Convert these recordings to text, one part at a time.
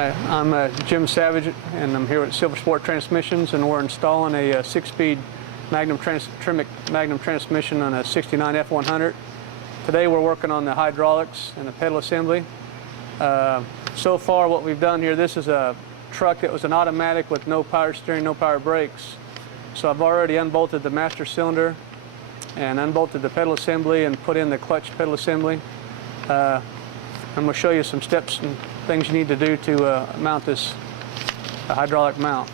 Hi, I'm Jim Savage, and I'm here at Silver Sport Transmissions, and we're installing a 6-speed TREMEC Magnum transmission on a 69 F100. Today we're working on the hydraulics and the pedal assembly. So far what we've done here, this is a truck that was an automatic with no power steering, no power brakes. So I've already unbolted the master cylinder and unbolted the pedal assembly and put in the clutch pedal assembly. I'm going to show you some steps and things you need to do to mount this hydraulic mount.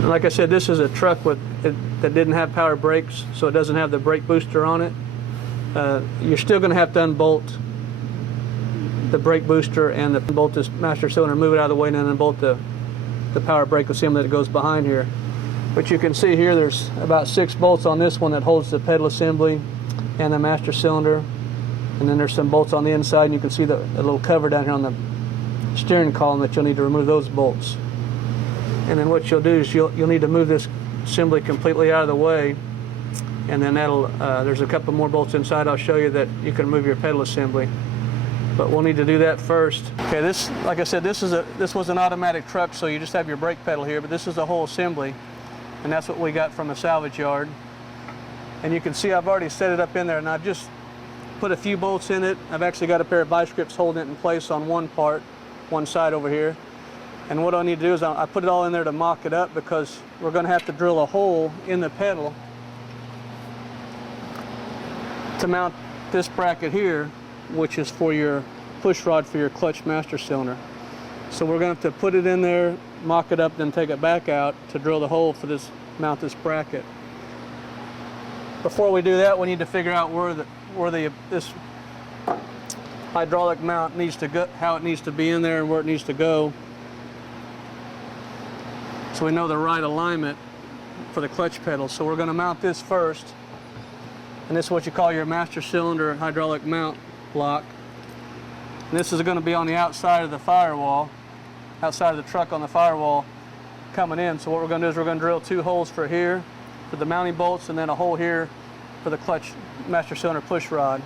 Like I said, this is a truck that didn't have power brakes, so it doesn't have the brake booster on it. You're still going to have to unbolt the brake booster and bolt this master cylinder, move it out of the way, and then unbolt the power brake assembly that goes behind here. But you can see here there's about 6 bolts on this one that holds the pedal assembly and the master cylinder. And then there's some bolts on the inside, and you can see the little cover down here on the steering column that you'll need to remove those bolts. And then what you'll do is you'll need to move this assembly completely out of the way, and then there's a couple more bolts inside. I'll show you that you can move your pedal assembly, but we'll need to do that first. Okay, this, like I said, this was an automatic truck, so you just have your brake pedal here, but this is the whole assembly, and that's what we got from the salvage yard. And you can see I've already set it up in there, and I've just put a few bolts in it. I've actually got a pair of vice grips holding it in place on one side over here. And what I need to do is I put it all in there to mock it up, because we're going to have to drill a hole in the pedal to mount this bracket here, which is for your push rod for your clutch master cylinder. So we're going to have to put it in there, mock it up, then take it back out to drill the hole for mount this bracket. Before we do that, we need to figure out where this hydraulic mount needs to go, how it needs to be in there, and where it needs to go, so we know the right alignment for the clutch pedal. So we're going to mount this first, and this is what you call your master cylinder hydraulic mount block. And this is going to be on the outside of the firewall, outside of the truck on the firewall coming in. So what we're going to do is we're going to drill 2 holes for here for the mounting bolts, and then a hole here for the clutch master cylinder push rod.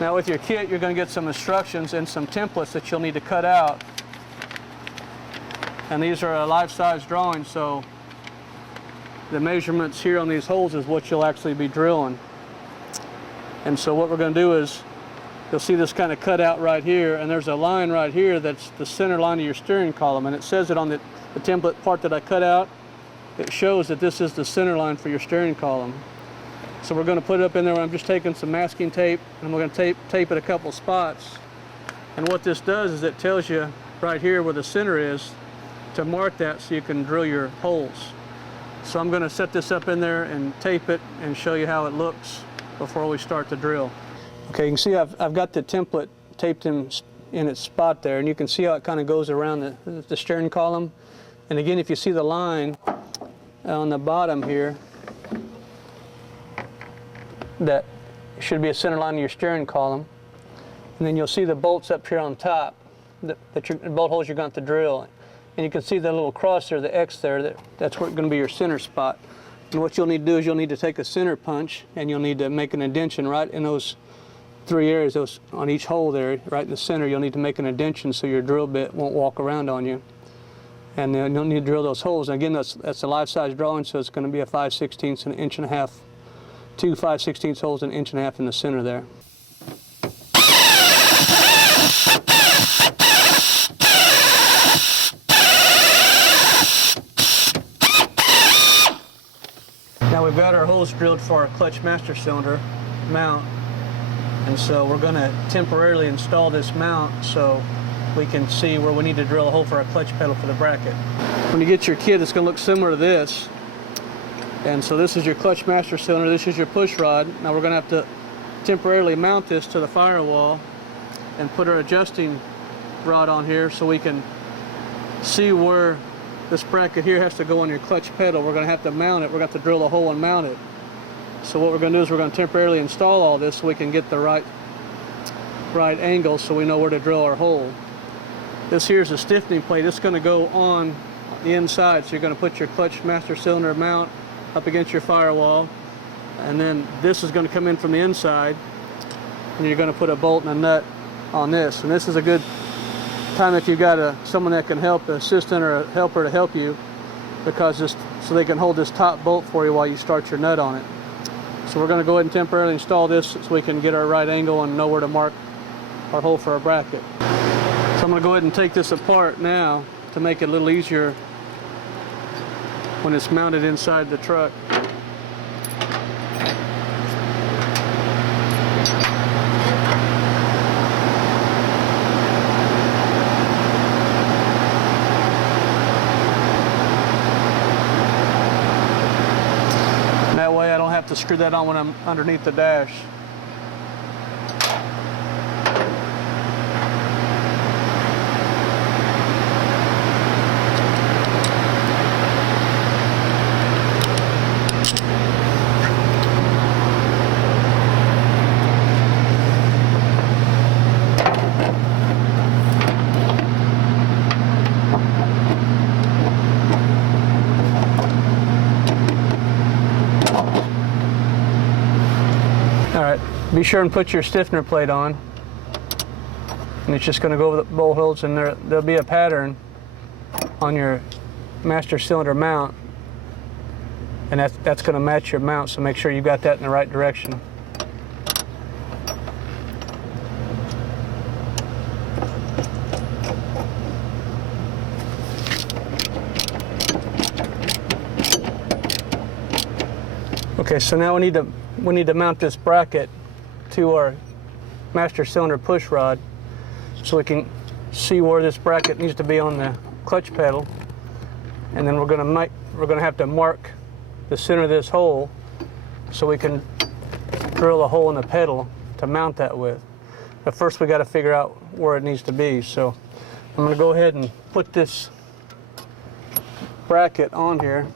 Now with your kit, you're going to get some instructions and some templates that you'll need to cut out. And these are life-size drawings, so the measurements here on these holes is what you'll actually be drilling. And so what we're going to do is, you'll see this kind of cut out right here, and there's a line right here that's the center line of your steering column, and it says it on the template part that I cut out. It shows that this is the center line for your steering column. So we're going to put it up in there. I'm just taking some masking tape, and we're going to tape it a couple spots. And what this does is it tells you right here where the center is to mark that, so you can drill your holes. So I'm going to set this up in there and tape it and show you how it looks before we start the drill. Okay, you can see I've got the template taped in its spot there, and you can see how it kind of goes around the steering column. And again, if you see the line on the bottom here, that should be a center line of your steering column. And then you'll see the bolts up here on top, the bolt holes you're going to have to drill. And you can see the little cross there, the X there, that's where it's going to be your center spot. And what you'll need to do is you'll need to take a center punch, and you'll need to make an indentation right in those 3 areas, those on each hole there, right in the center. You'll need to make an indentation so your drill bit won't walk around on you. And then you'll need to drill those holes. And again, that's a life-size drawing, so it's going to be a 5/16 and 1.5 inches, 2 5/16 holes and 1.5 inches in the center there. Now we've got our holes drilled for our clutch master cylinder mount, and so we're going to temporarily install this mount so we can see where we need to drill a hole for our clutch pedal for the bracket. When you get your kit, it's going to look similar to this. And so this is your clutch master cylinder, this is your push rod. Now we're going to have to temporarily mount this to the firewall and put our adjusting rod on here so we can see where this bracket here has to go on your clutch pedal. We're going to have to mount it. We're going to have to drill a hole and mount it. So what we're going to do is we're going to temporarily install all this so we can get the right angle so we know where to drill our hole. This here is a stiffening plate. It's going to go on the inside, so you're going to put your clutch master cylinder mount up against your firewall, and then this is going to come in from the inside, and you're going to put a bolt and a nut on this. And this is a good time if you've got someone that can help, an assistant or a helper to help you, because so they can hold this top bolt for you while you start your nut on it. So we're going to go ahead and temporarily install this so we can get our right angle and know where to mark our hole for our bracket. So I'm going to go ahead and take this apart now to make it a little easier when it's mounted inside the truck. That way I don't have to screw that on when I'm underneath the dash. Be sure and put your stiffener plate on, and it's just going to go over the bolt holes, and there'll be a pattern on your master cylinder mount, and that's going to match your mount, so make sure you got that in the right direction. Okay, so now we need to mount this bracket to our master cylinder push rod, so we can see where this bracket needs to be on the clutch pedal, and then we're going to have to mark the center of this hole so we can drill a hole in the pedal to mount that with. But first we got to figure out where it needs to be. So I'm going to go ahead and put this bracket on here.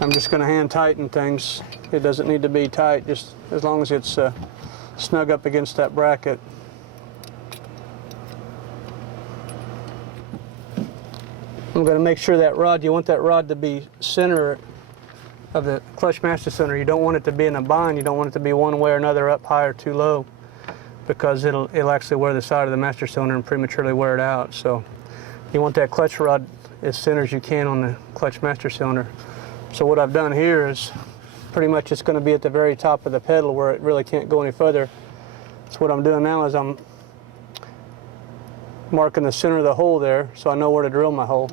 I'm just going to hand tighten things. It doesn't need to be tight, just as long as it's snug up against that bracket. I'm going to make sure that rod, you want that rod to be center of the clutch master cylinder. You don't want it to be in a bind. You don't want it to be one way or another, up high or too low, because it'll actually wear the side of the master cylinder and prematurely wear it out. So you want that clutch rod as center as you can on the clutch master cylinder. So what I've done here is pretty much it's going to be at the very top of the pedal where it really can't go any further. So what I'm doing now is I'm marking the center of the hole there so I know where to drill my hole.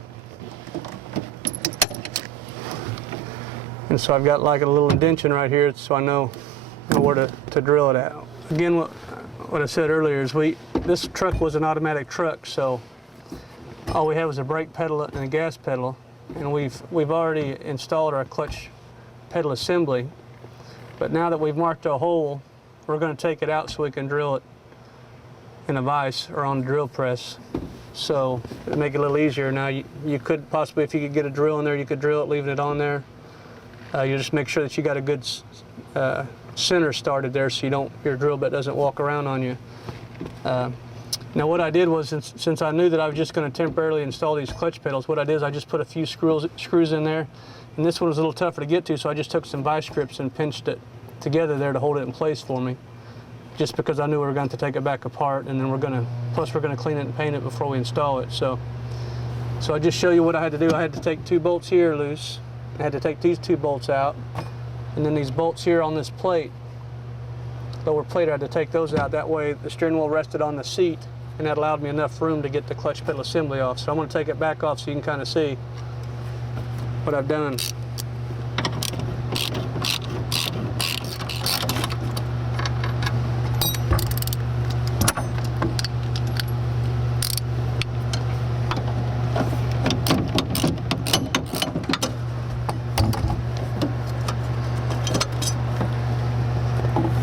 And so I've got like a little indentation right here so I know where to drill it at. Again, what I said earlier is this truck was an automatic truck, so all we had was a brake pedal and a gas pedal. And we've already installed our clutch pedal assembly, but now that we've marked a hole, we're going to take it out so we can drill it in a vise or on the drill press. So it'll make it a little easier. Now you could possibly, if you could get a drill in there, you could drill it leaving it on there. You just make sure that you got a good center started there so your drill bit doesn't walk around on you. Now what I did was, since I knew that I was just going to temporarily install these clutch pedals, what I did is I just put a few screws in there, and this one was a little tougher to get to, so I just took some vice grips and pinched it together there to hold it in place for me, just because I knew we were going to take it back apart, and then plus we're going to clean it and paint it before we install it. So I just show you what I had to do. I had to take 2 bolts here loose. I had to take these 2 bolts out, and then these bolts here on this plate, lower plate, I had to take those out. That way the steering wheel rested on the seat, and that allowed me enough room to get the clutch pedal assembly off. So I'm going to take it back off so you can kind of see what I've done.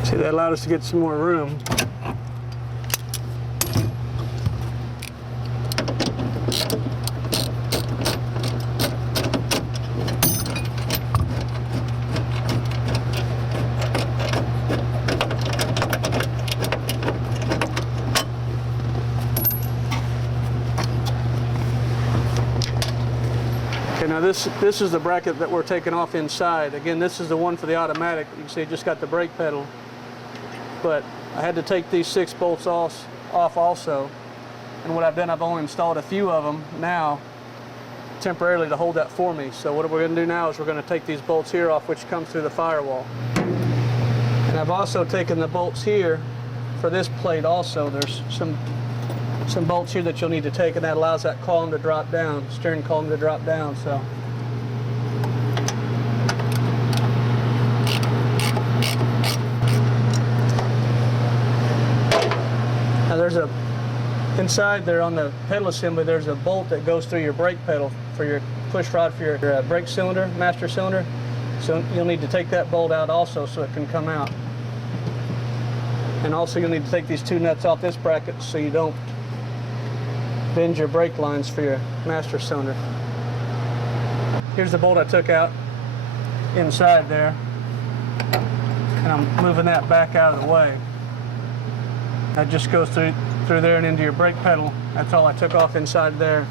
See, that allowed us to get some more room. Now this is the bracket that we're taking off inside. Again, this is the one for the automatic. You can see it just got the brake pedal. But I had to take these 6 bolts off off also. And what I've done, I've only installed a few of them now temporarily to hold that for me. So what we're going to do now is we're going to take these bolts here off, which come through the firewall. And I've also taken the bolts here for this plate also. There's some bolts here that you'll need to take, and that allows that column to drop down, steering column to drop down. So now there's a inside there on the pedal assembly, there's a bolt that goes through your brake pedal for your push rod for your brake cylinder, master cylinder. So you'll need to take that bolt out also so it can come out. And also you'll need to take these two nuts off this bracket so you don't bend your brake lines for your master cylinder. Here's the bolt I took out inside there, and I'm moving that back out of the way. That just goes through there and into your brake pedal. That's all I took off inside there.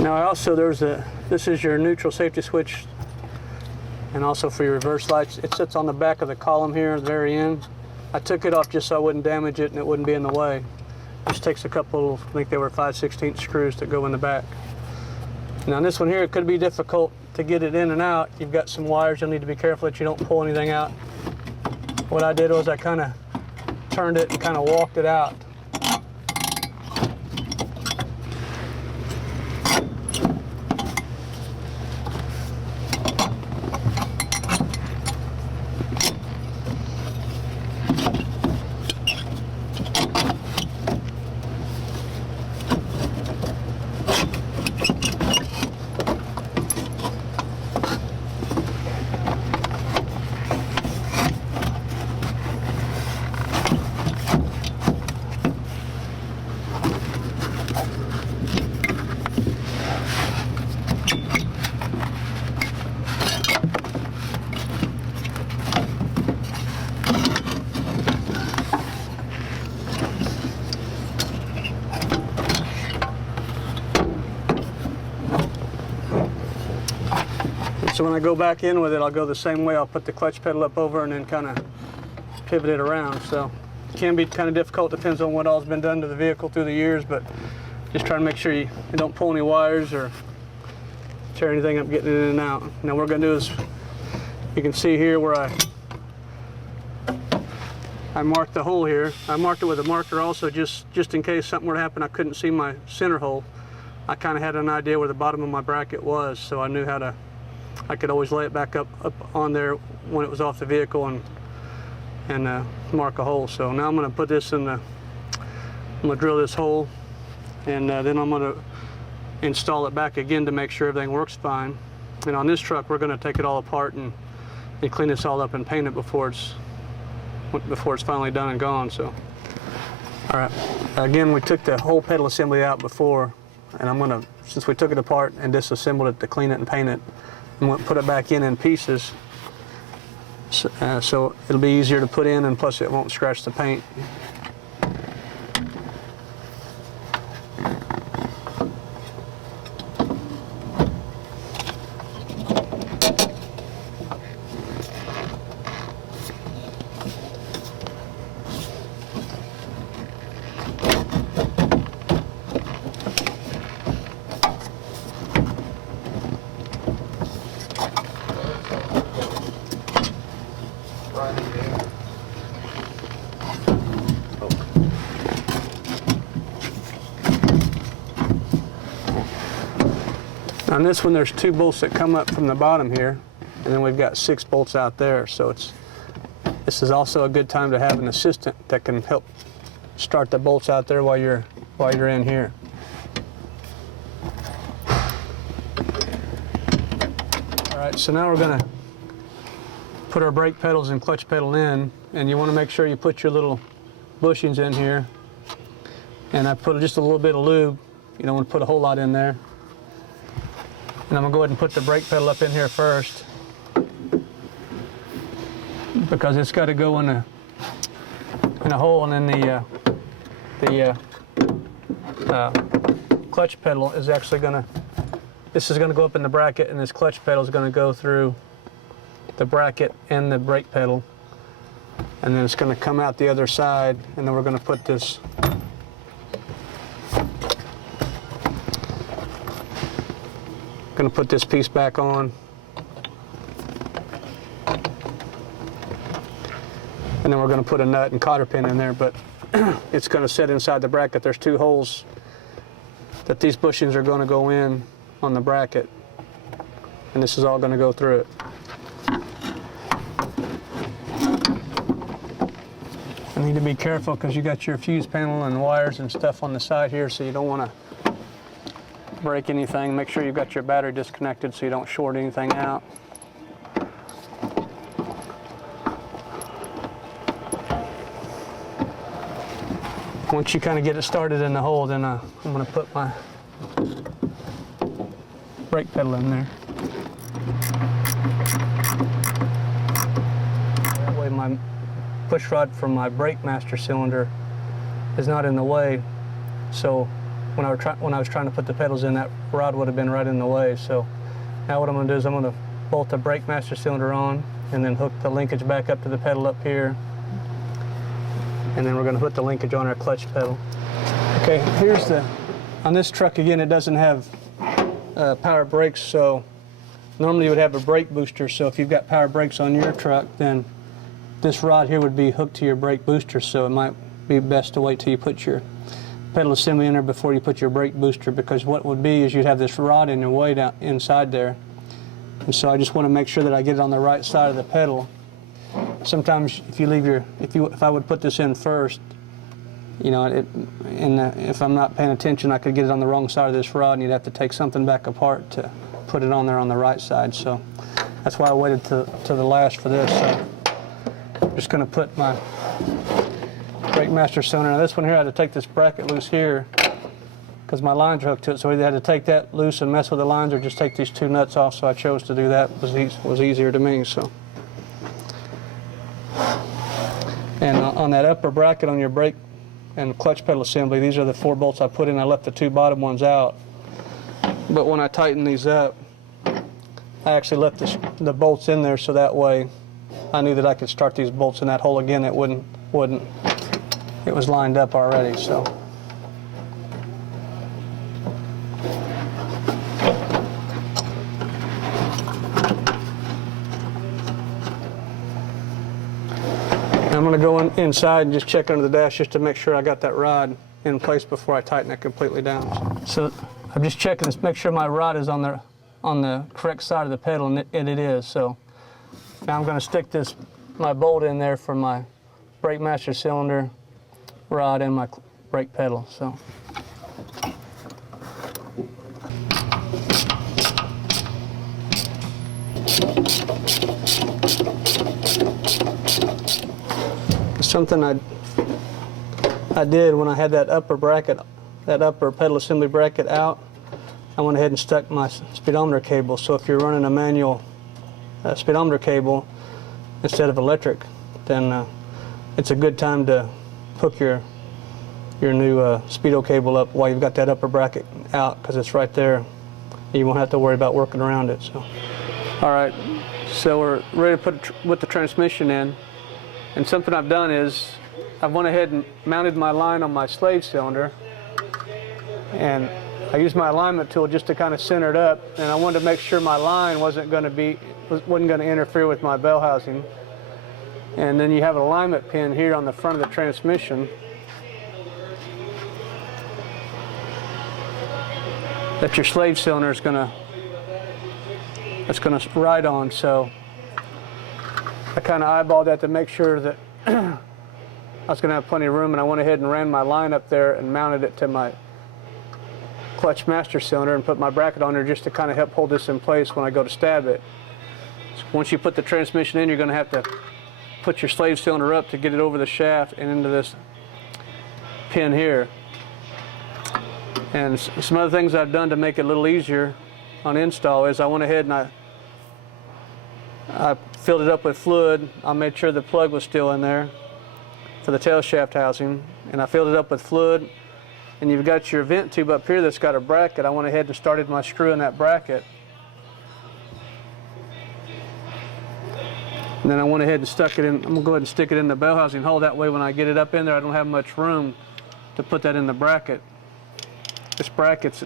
Now this is your neutral safety switch, and also for your reverse lights. It sits on the back of the column here at the very end. I took it off just so I wouldn't damage it and it wouldn't be in the way. Just takes a couple, I think they were 5/16 screws that go in the back. Now this one here, it could be difficult to get it in and out. You've got some wires, you'll need to be careful that you don't pull anything out. What I did was I kind of turned it and kind of walked it out. So when I go back in with it, I'll go the same way. I'll put the clutch pedal up over and then kind of pivot it around. So it can be kind of difficult, depends on what all's been done to the vehicle through the years, but just try to make sure you don't pull any wires or tear anything up getting it in and out. Now what we're going to do is, you can see here where I marked the hole here. I marked it with a marker also just in case something were to happen. I couldn't see my center hole. I kind of had an idea where the bottom of my bracket was, so I knew how to, I could always lay it back up on there when it was off the vehicle and mark a hole. So now I'm going to put this in I'm going to drill this hole, and then I'm going to install it back again to make sure everything works fine. And on this truck, we're going to take it all apart and clean this all up and paint it before it's finally done and gone. So, all right. Again, we took the whole pedal assembly out before, and I'm going to, since we took it apart and disassembled it to clean it and paint it, I'm going to put it back in pieces, so it'll be easier to put in, and plus it won't scratch the paint. On this one, there's 2 bolts that come up from the bottom here, and then we've got 6 bolts out there. So this is also a good time to have an assistant that can help start the bolts out there while you're in here. All right, so now we're going to put our brake pedals and clutch pedal in, and you want to make sure you put your little bushings in here. And I put just a little bit of lube. You don't want to put a whole lot in there. And I'm going to go ahead and put the brake pedal up in here first, because it's got to go in a hole, and then the clutch pedal is actually going to, this is going to go up in the bracket, and this clutch pedal is going to go through the bracket and the brake pedal, and then it's going to come out the other side, and then we're going to put this piece back on, and then we're going to put a nut and cotter pin in there, but it's going to sit inside the bracket. There's 2 holes that these bushings are going to go in on the bracket, and this is all going to go through it. I need to be careful because you got your fuse panel and wires and stuff on the side here, so you don't want to break anything. Make sure you've got your battery disconnected so you don't short anything out. Once you kind of get it started in the hole, then I'm going to put my brake pedal in there. That way my push rod from my brake master cylinder is not in the way. So when I was trying to put the pedals in, that rod would have been right in the way. So now what I'm going to do is I'm going to bolt the brake master cylinder on and then hook the linkage back up to the pedal up here. And then we're going to put the linkage on our clutch pedal. Okay, here's on this truck again, it doesn't have power brakes, so normally you would have a brake booster. So if you've got power brakes on your truck, then this rod here would be hooked to your brake booster, so it might be best to wait till you put your pedal assembly in there before you put your brake booster, because what would be is you'd have this rod in your way down inside there. And so I just want to make sure that I get it on the right side of the pedal. Sometimes if you leave if I would put this in first, you know, if I'm not paying attention, I could get it on the wrong side of this rod, and you'd have to take something back apart to put it on there on the right side. So that's why I waited to the last for this. So I'm just going to put my brake master cylinder. Now this one here, I had to take this bracket loose here because my lines are hooked to it. So I either had to take that loose and mess with the lines, or just take these 2 nuts off. So I chose to do that. It was easier to me. So. And on that upper bracket on your brake and clutch pedal assembly, these are the 4 bolts I put in. I left the 2 bottom ones out. But when I tighten these up, I actually left the bolts in there, so that way I knew that I could start these bolts in that hole again. It wouldn't. It was lined up already. So. I'm going to go inside and just check under the dash just to make sure I got that rod in place before I tighten it completely down. So I'm just checking this, make sure my rod is on the correct side of the pedal, and it is. So now I'm going to stick my bolt in there for my brake master cylinder rod and my brake pedal. So. Something I did when I had that upper bracket, that upper pedal assembly bracket out, I went ahead and stuck my speedometer cable. So if you're running a manual speedometer cable instead of electric, then it's a good time to hook your new speedo cable up while you've got that upper bracket out, because it's right there. You won't have to worry about working around it. So, all right, so we're ready to put the transmission in. And something I've done is I've went ahead and mounted my line on my slave cylinder, and I used my alignment tool just to kind of center it up, and I wanted to make sure my line wasn't going to interfere with my bell housing. And then you have an alignment pin here on the front of the transmission that your slave cylinder is going to ride on. So I kind of eyeballed that to make sure that I was going to have plenty of room, and I went ahead and ran my line up there and mounted it to my clutch master cylinder and put my bracket on there just to kind of help hold this in place when I go to stab it. So once you put the transmission in, you're going to have to put your slave cylinder up to get it over the shaft and into this pin here. And some other things I've done to make it a little easier on install is I went ahead and I filled it up with fluid. I made sure the plug was still in there for the tail shaft housing, and I filled it up with fluid. And you've got your vent tube up here that's got a bracket. I went ahead and started my screw in that bracket. And then I went ahead and stuck it in. I'm gonna go ahead and stick it in the bell housing hole. That way when I get it up in there, I don't have much room to put that in the bracket. This bracket's,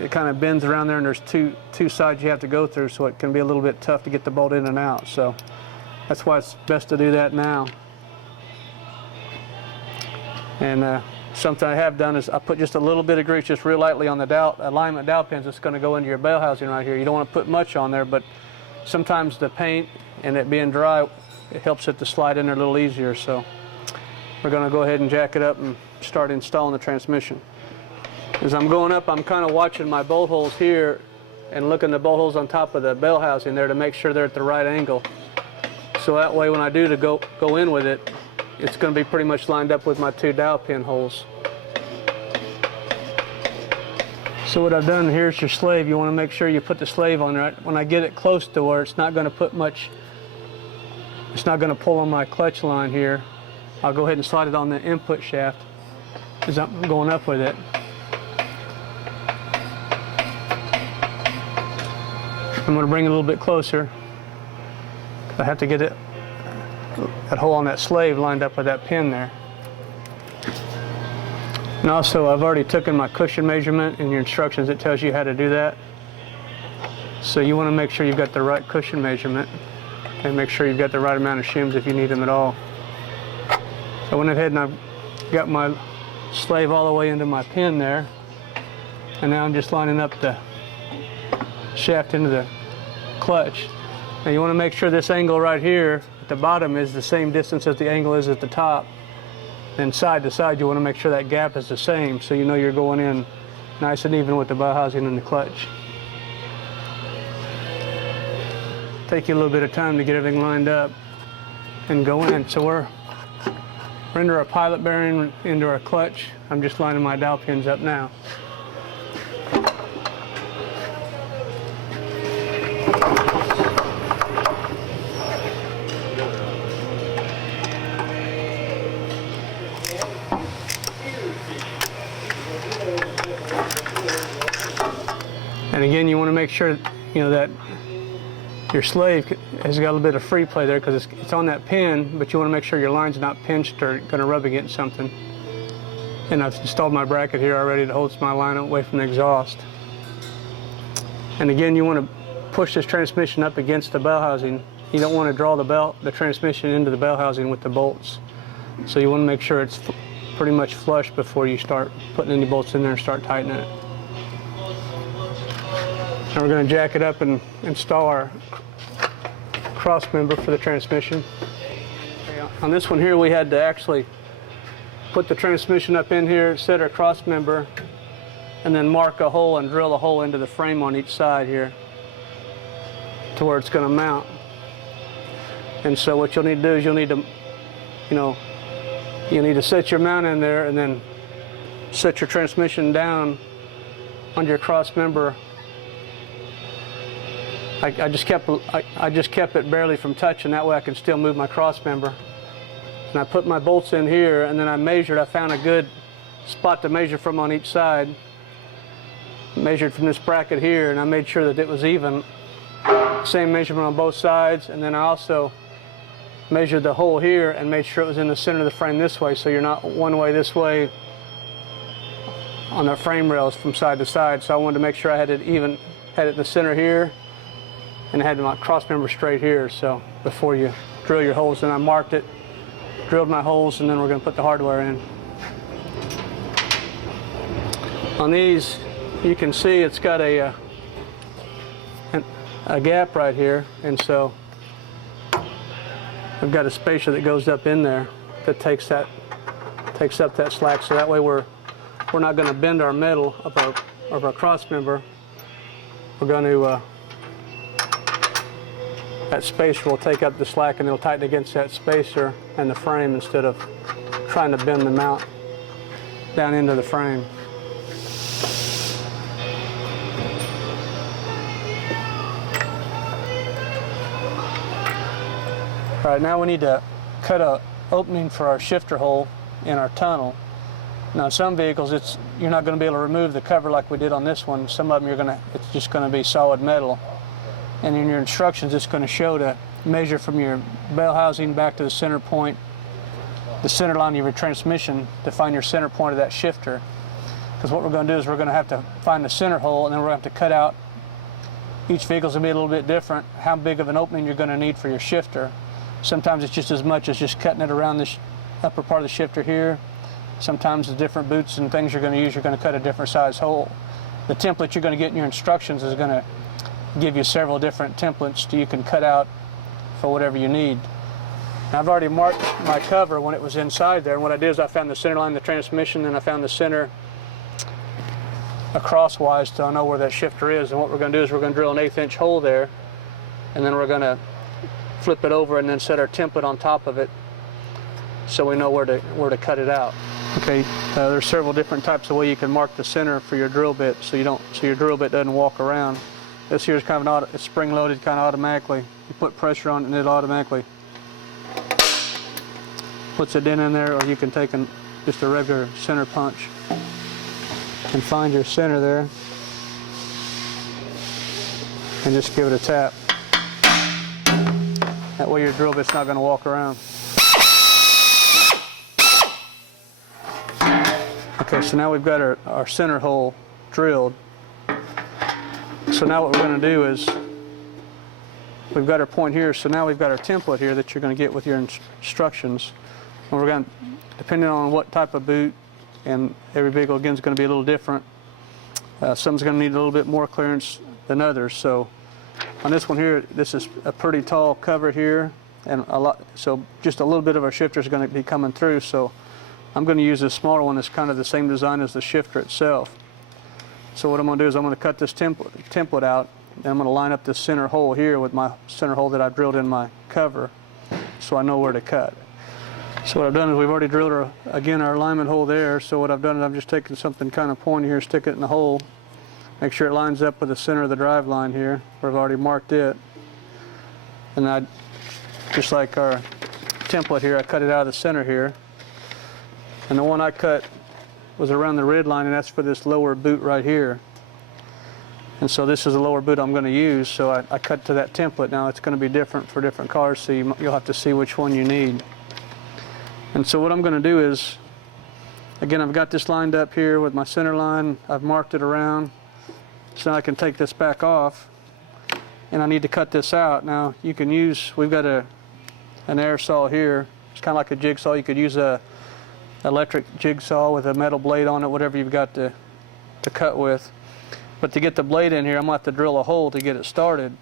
it kind of bends around there, and there's two sides you have to go through, so it can be a little bit tough to get the bolt in and out. So that's why it's best to do that now. And something I have done is I put just a little bit of grease, just real lightly on the dowel, alignment dowel pins that's going to go into your bell housing right here. You don't want to put much on there, but sometimes the paint and it being dry, it helps it to slide in there a little easier. So we're going to go ahead and jack it up and start installing the transmission. As I'm going up, I'm kind of watching my bolt holes here and looking at the bolt holes on top of the bell housing there to make sure they're at the right angle. So that way when I do to go in with it, it's going to be pretty much lined up with my 2 dowel pin holes. So what I've done here is your slave. You want to make sure you put the slave on there. When I get it close to where it's not going to put much, it's not going to pull on my clutch line here, I'll go ahead and slide it on the input shaft as I'm going up with it. I'm going to bring it a little bit closer. I have to get it, that hole on that slave lined up with that pin there. And also I've already taken my cushion measurement. In your instructions it tells you how to do that. So you want to make sure you've got the right cushion measurement and make sure you've got the right amount of shims if you need them at all. So I went ahead and I've got my slave all the way into my pin there, and now I'm just lining up the shaft into the clutch. Now you want to make sure this angle right here at the bottom is the same distance as the angle is at the top. Then side to side you want to make sure that gap is the same, so you know you're going in nice and even with the bell housing and the clutch. Take you a little bit of time to get everything lined up and go in. So we're into our pilot bearing, into our clutch. I'm just lining my dowel pins up now. And again, you want to make sure, you know, that your slave has got a little bit of free play there because it's on that pin, but you want to make sure your line's not pinched or going to rub against something. And I've installed my bracket here already that holds my line away from the exhaust. And again, you want to push this transmission up against the bell housing. You don't want to draw the transmission into the bell housing with the bolts. So you want to make sure it's pretty much flush before you start putting any bolts in there and start tightening it. Now we're going to jack it up and install our cross member for the transmission. On this one here, we had to actually put the transmission up in here, set our cross member, and then mark a hole and drill a hole into the frame on each side here to where it's going to mount. And so what you'll need to do is you'll need to set your mount in there and then set your transmission down on your cross member. I just kept it barely from touching, that way I can still move my cross member. And I put my bolts in here, and then I measured. I found a good spot to measure from on each side. Measured from this bracket here, and I made sure that it was even. Same measurement on both sides, and then I also measured the hole here and made sure it was in the center of the frame this way, so you're not one way this way on the frame rails from side to side. So I wanted to make sure I had it even, had it in the center here, and I had my cross member straight here. So before you drill your holes, and I marked it, drilled my holes, and then we're going to put the hardware in. On these, you can see it's got a gap right here, and so I've got a spacer that goes up in there that takes up that slack, so that way we're not going to bend our metal of our cross member. We're going to that spacer will take up the slack and it'll tighten against that spacer and the frame instead of trying to bend the mount down into the frame. All right, now we need to cut an opening for our shifter hole in our tunnel. Now, some vehicles, you're not going to be able to remove the cover like we did on this one. Some of them it's just going to be solid metal. And in your instructions, it's going to show to measure from your bell housing back to the center point, the center line of your transmission, to find your center point of that shifter. Because what we're going to do is we're going to have to find the center hole, and then we're going to have to cut out. Each vehicle's going to be a little bit different, how big of an opening you're going to need for your shifter. Sometimes it's just as much as just cutting it around this upper part of the shifter here. Sometimes the different boots and things you're going to use, you're going to cut a different size hole. The template you're going to get in your instructions is going to give you several different templates that you can cut out for whatever you need. Now, I've already marked my cover when it was inside there, and what I did is I found the center line of the transmission, and I found the center crosswise to know where that shifter is. And what we're going to do is we're going to drill an 1/8 inch hole there, and then we're going to flip it over and then set our template on top of it so we know where to cut it out. Okay, there's several different types of way you can mark the center for your drill bit so your drill bit doesn't walk around. This here is kind of it's spring loaded kind of automatically. You put pressure on it and it automatically puts it in there, or you can take just a regular center punch and find your center there and just give it a tap. That way your drill bit's not going to walk around. Okay, so now we've got our center hole drilled. So now what we're going to do is, we've got our point here, so now we've got our template here that you're going to get with your instructions. And we're going to, depending on what type of boot, and every vehicle again is going to be a little different. Some's going to need a little bit more clearance than others. So on this one here, this is a pretty tall cover here, and so just a little bit of our shifter is going to be coming through. So I'm going to use this smaller one that's kind of the same design as the shifter itself. So what I'm going to do is I'm going to cut this template out, and I'm going to line up this center hole here with my center hole that I've drilled in my cover, so I know where to cut. So what I've done is we've already drilled again our alignment hole there. So what I've done is I'm just taking something kind of pointy here, stick it in the hole, make sure it lines up with the center of the drive line here, where I've already marked it. And just like our template here, I cut it out of the center here. And the one I cut was around the red line, and that's for this lower boot right here. And so this is the lower boot I'm going to use, so I cut to that template. Now it's going to be different for different cars, so you'll have to see which one you need. And so what I'm going to do is, again, I've got this lined up here with my center line. I've marked it around, so now I can take this back off, and I need to cut this out. Now you can use, we've got an air saw here. It's kind of like a jigsaw. You could use a electric jigsaw with a metal blade on it, whatever you've got to cut with. But to get the blade in here, I'm going to have to drill a hole to get it started.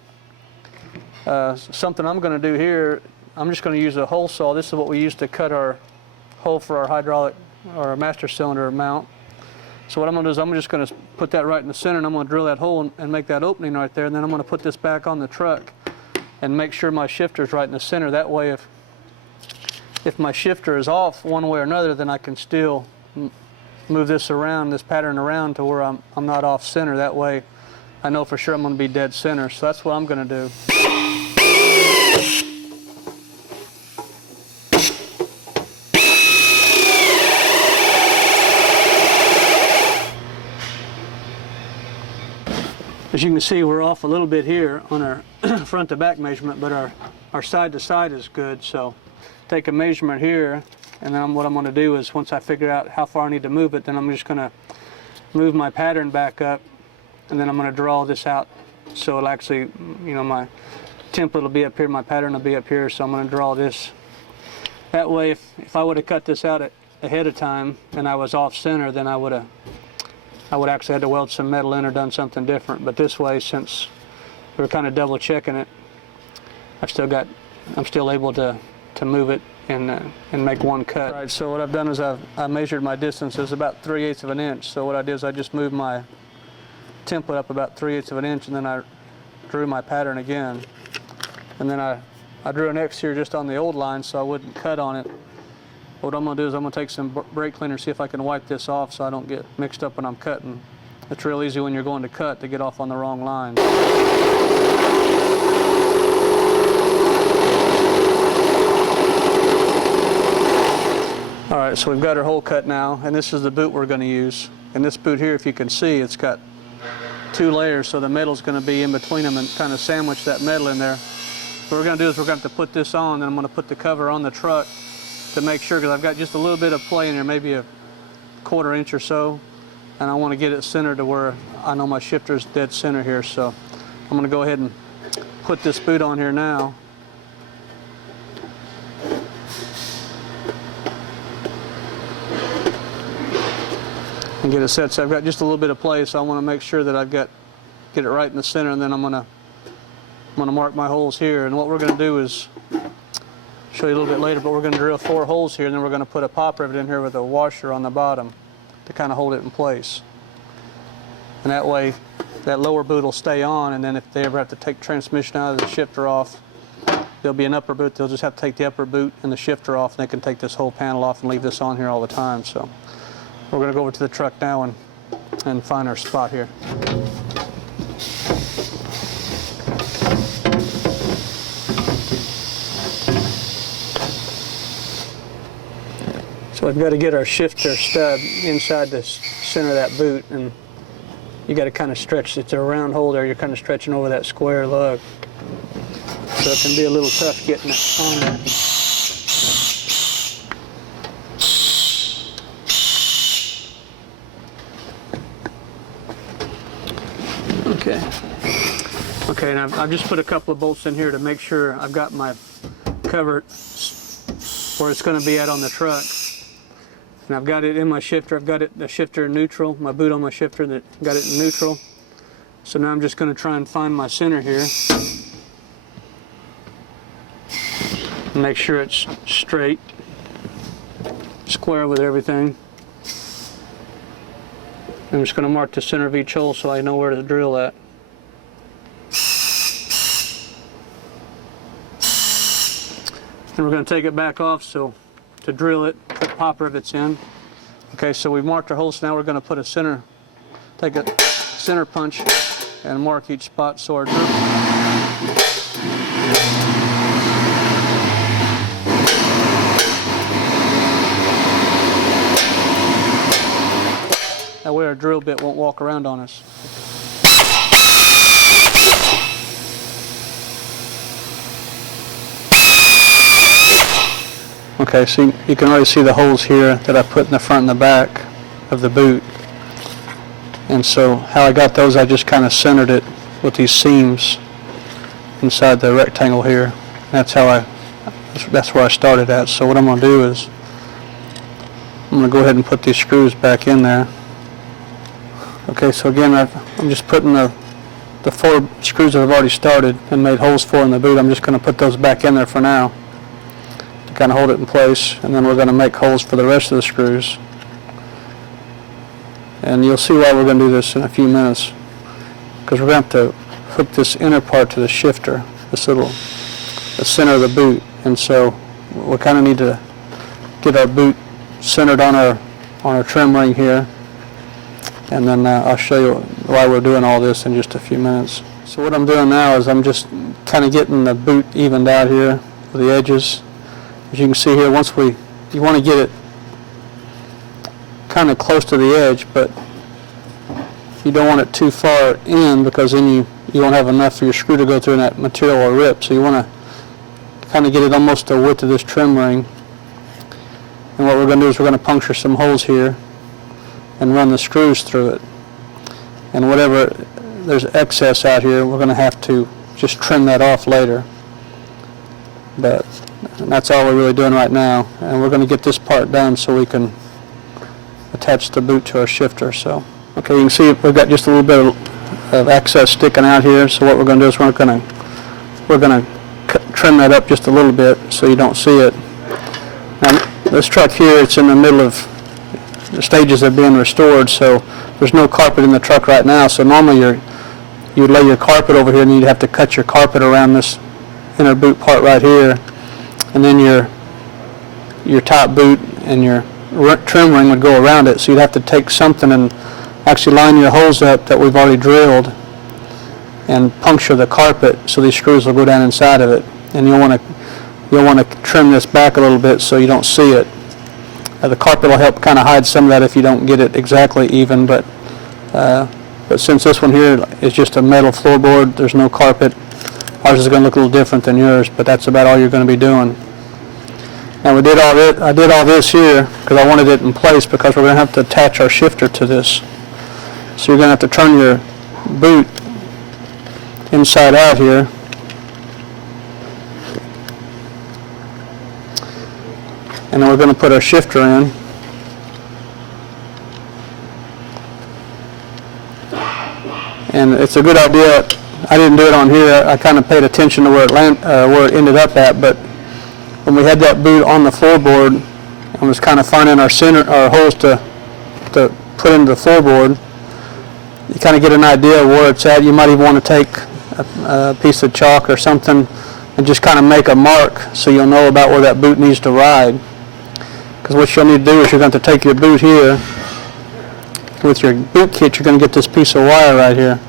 Something I'm going to do here, I'm just going to use a hole saw. This is what we use to cut our hole for our hydraulic or our master cylinder mount. So what I'm going to do is I'm just going to put that right in the center, and I'm going to drill that hole and make that opening right there. And then I'm going to put this back on the truck and make sure my shifter is right in the center. That way, if my shifter is off one way or another, then I can still move this around, this pattern around to where I'm not off center. That way I know for sure I'm going to be dead center. So that's what I'm going to do. As you can see, we're off a little bit here on our front to back measurement, but our side to side is good. So take a measurement here, and then what I'm going to do is, once I figure out how far I need to move it, then I'm just going to move my pattern back up, and then I'm going to draw this out so it'll actually, my template will be up here, my pattern will be up here, so I'm going to draw this. That way, if I would have cut this out ahead of time and I was off center, then I would actually had to weld some metal in or done something different. But this way, since we're kind of double checking it, I'm still able to move it and make one cut. All right, so what I've done is I measured my distance. It's about 3/8 of an inch. So what I did is I just moved my template up about 3/8 of an inch, and then I drew my pattern again. And then I drew an X here just on the old line so I wouldn't cut on it. What I'm going to do is I'm going to take some brake cleaner, see if I can wipe this off so I don't get mixed up when I'm cutting. It's real easy when you're going to cut to get off on the wrong line. All right, so we've got our hole cut now, and this is the boot we're going to use. And this boot here, if you can see, it's got 2 layers, so the metal's going to be in between them and kind of sandwich that metal in there. what we're going to do is we're going to have to put this on, then I'm going to put the cover on the truck to make sure, because I've got just a little bit of play in here, maybe a 1/4 inch or so, and I want to get it centered to where I know my shifter is dead center here. So I'm going to go ahead and put this boot on here now. And get it set. So I've got just a little bit of play, so I want to make sure that get it right in the center, and then I'm going to mark my holes here. And what we're going to do is show you a little bit later, but we're going to drill 4 holes here, and then we're going to put a pop rivet in here with a washer on the bottom to kind of hold it in place. And that way that lower boot will stay on, and then if they ever have to take transmission out of the shifter off, there'll be an upper boot. They'll just have to take the upper boot and the shifter off, and they can take this whole panel off and leave this on here all the time. So we're going to go over to the truck now and find our spot here. So we've got to get our shifter stud inside the center of that boot, and you got to kind of stretch. It's a round hole there. You're kind of stretching over that square lug. So it can be a little tough getting it on there. Okay, and I've just put a couple of bolts in here to make sure I've got my cover where it's going to be at on the truck. And I've got it in my shifter. I've got the shifter in neutral, my boot on my shifter, that got it in neutral. So now I'm just going to try and find my center here. Make sure it's straight, square with everything. I'm just going to mark the center of each hole so I know where to drill at. And we're going to take it back off so to drill it, put pop rivets in. Okay, so we've marked our holes. Now we're going to put take a center punch and mark each spot so our drill. That way our drill bit won't walk around on us. Okay, so you can already see the holes here that I put in the front and the back of the boot. And so how I got those, I just kind of centered it with these seams inside the rectangle here. That's where I started at. So what I'm going to do is I'm going to go ahead and put these screws back in there. Okay, so again, I'm just putting the 4 screws that I've already started and made holes for in the boot. I'm just going to put those back in there for now to kind of hold it in place, and then we're going to make holes for the rest of the screws. And you'll see why we're going to do this in a few minutes, because we're going to have to hook this inner part to the shifter, the center of the boot. And so we kind of need to get our boot centered on our trim ring here. And then I'll show you why we're doing all this in just a few minutes. So what I'm doing now is I'm just kind of getting the boot evened out here with the edges. As you can see here, you want to get it kind of close to the edge, but you don't want it too far in, because then you won't have enough for your screw to go through and that material will rip. So you want to kind of get it almost the width of this trim ring. And what we're going to do is we're going to puncture some holes here and run the screws through it. And whatever there's excess out here, we're going to have to just trim that off later. But that's all we're really doing right now. And we're going to get this part done so we can attach the boot to our shifter. So, okay, you can see we've got just a little bit of excess sticking out here. So what we're going to do is we're going to trim that up just a little bit so you don't see it. Now, this truck here, it's in the middle of the stages of being restored, so there's no carpet in the truck right now. So normally you'd lay your carpet over here, and you'd have to cut your carpet around this inner boot part right here, and then your top boot and your trim ring would go around it. So you'd have to take something and actually line your holes up that we've already drilled and puncture the carpet so these screws will go down inside of it. And you'll want to trim this back a little bit so you don't see it. The carpet will help kind of hide some of that if you don't get it exactly even, but since this one here is just a metal floorboard, there's no carpet, Ours is going to look a little different than yours, but that's about all you're going to be doing. Now I did all this here because I wanted it in place because we're going to have to attach our shifter to this. So you're going to have to turn your boot inside out here. And then we're going to put our shifter in. And it's a good idea. I didn't do it on here. I kind of paid attention to where it ended up at, but when we had that boot on the floorboard and was kind of finding our holes to put into the floorboard, you kind of get an idea of where it's at. You might even want to take a piece of chalk or something and just kind of make a mark so you'll know about where that boot needs to ride. Because what you'll need to do is you're going to take your boot here. With your boot kit, you're going to get this piece of wire right here.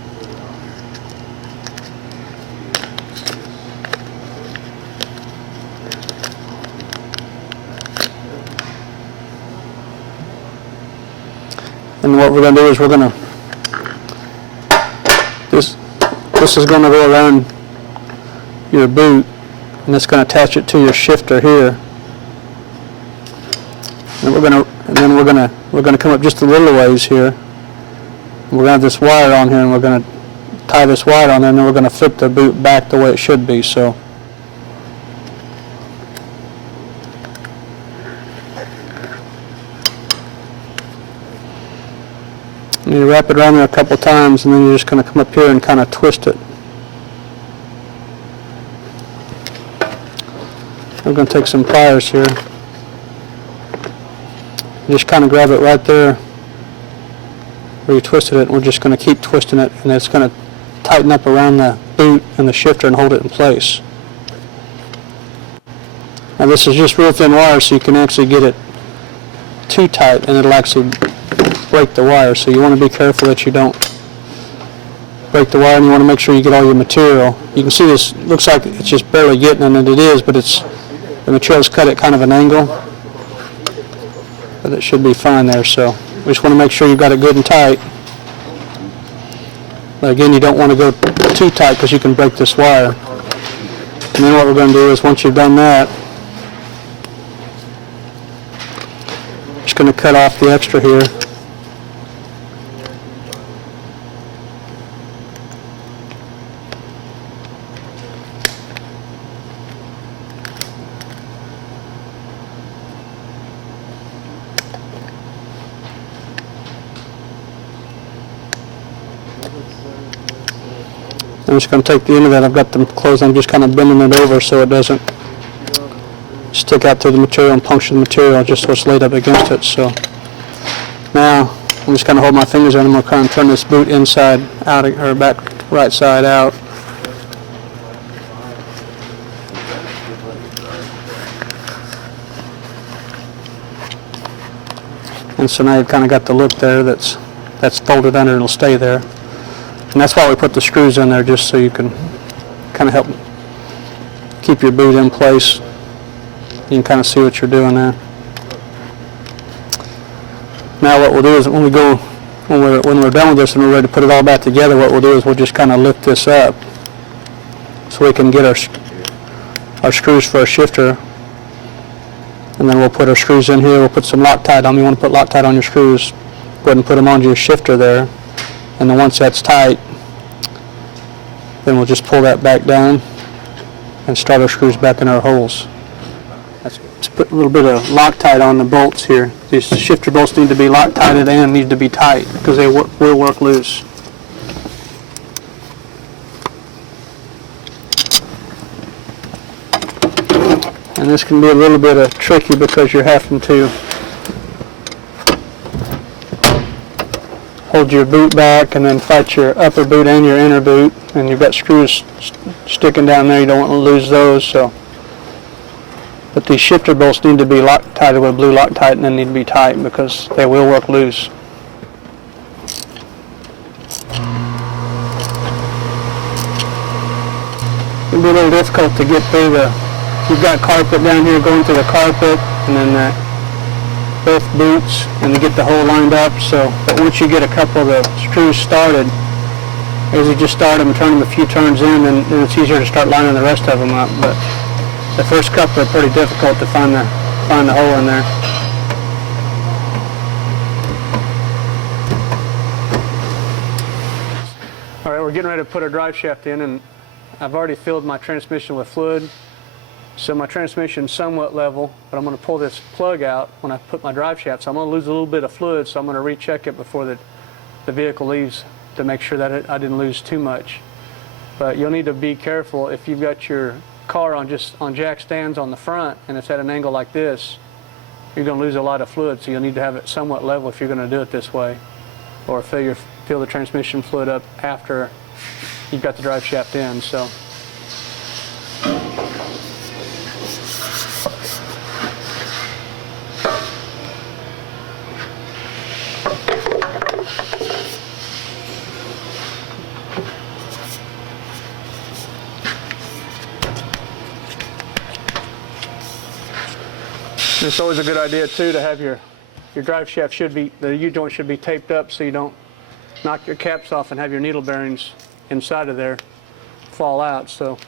And what we're going to do is we're going to, this is going to go around your boot, and it's going to attach it to your shifter here. And we're going to come up just a little ways here. We're going to have this wire on here, and we're going to tie this wire on there, and then we're going to flip the boot back the way it should be. So. And you wrap it around there a couple times, and then you're just going to come up here and kind of twist it. We're going to take some pliers here. Just kind of grab it right there where you twisted it, and we're just going to keep twisting it, and it's going to tighten up around the boot and the shifter and hold it in place. Now this is just real thin wire, so you can actually get it too tight and it'll actually break the wire, so you want to be careful that you don't break the wire, and you want to make sure you get all your material. You can see this looks like it's just barely getting it, and it is, but the material's cut at kind of an angle. But it should be fine there, so we just want to make sure you've got it good and tight. But again, you don't want to go too tight because you can break this wire. And then what we're going to do is, once you've done that, just going to cut off the extra here. I'm just going to take the end of that. I've got them closed. I'm just kind of bending it over so it doesn't stick out through the material and puncture the material, just so it's laid up against it. So now I'm just going to hold my fingers on. I'm going to kind of turn this boot inside out, or back right side out. And so now you've kind of got the look there that's folded under, and it'll stay there. And that's why we put the screws in there, just so you can kind of help keep your boot in place. You can kind of see what you're doing there. Now what we'll do is when we're done with this and we're ready to put it all back together, what we'll do is we'll just kind of lift this up so we can get our screws for our shifter. And then we'll put our screws in here. We'll put some Loctite on. You want to put Loctite on your screws. Go ahead and put them onto your shifter there. And then once that's tight, then we'll just pull that back down and start our screws back in our holes. Let's put a little bit of Loctite on the bolts here. These shifter bolts need to be Loctited and need to be tight because they will work loose. And this can be a little bit tricky because you're having to hold your boot back and then fight your upper boot and your inner boot, and you've got screws sticking down there. You don't want to lose those. But these shifter bolts need to be Loctited with blue Loctite, and then need to be tight because they will work loose. It can be a little difficult to get through you've got carpet down here going through the carpet, and then both boots, and to get the hole lined up. But once you get a couple of the screws started is you just start them, turn them a few turns in, and then it's easier to start lining the rest of them up. But the first couple are pretty difficult to find the hole in there. All right, we're getting ready to put our drive shaft in, and I've already filled my transmission with fluid. So my transmission's somewhat level, but I'm going to pull this plug out when I put my drive shaft. So I'm going to lose a little bit of fluid, so I'm going to recheck it before the vehicle leaves to make sure that I didn't lose too much. But you'll need to be careful if you've got your car on jack stands on the front and it's at an angle like this, you're going to lose a lot of fluid, so you'll need to have it somewhat level if you're going to do it this way, or fill the transmission fluid up after you've got the drive shaft in. So it's always a good idea too to have your drive shaft the U-joint should be taped up so you don't knock your caps off and have your needle bearings inside of there fall out. So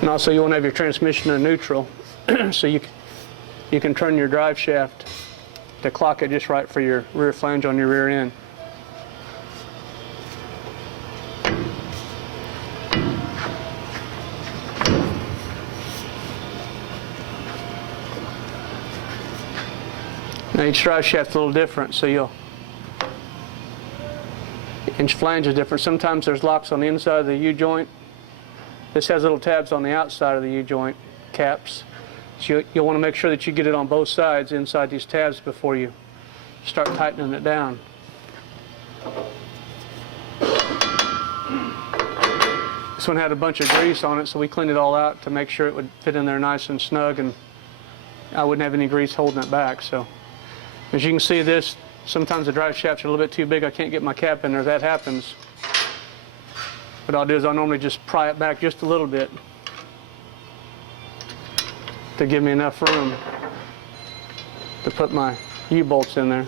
and also you want to have your transmission in neutral so you can turn your drive shaft to clock it just right for your rear flange on your rear end. Now each drive shaft's a little different, so each flange is different. Sometimes there's locks on the inside of the U-joint. This has little tabs on the outside of the U-joint caps. So you'll want to make sure that you get it on both sides inside these tabs before you start tightening it down. This one had a bunch of grease on it, so we cleaned it all out to make sure it would fit in there nice and snug, and I wouldn't have any grease holding it back. So as you can see, sometimes the drive shafts are a little bit too big. I can't get my cap in there. That happens. What I'll do is I'll normally just pry it back just a little bit to give me enough room to put my U-bolts in there.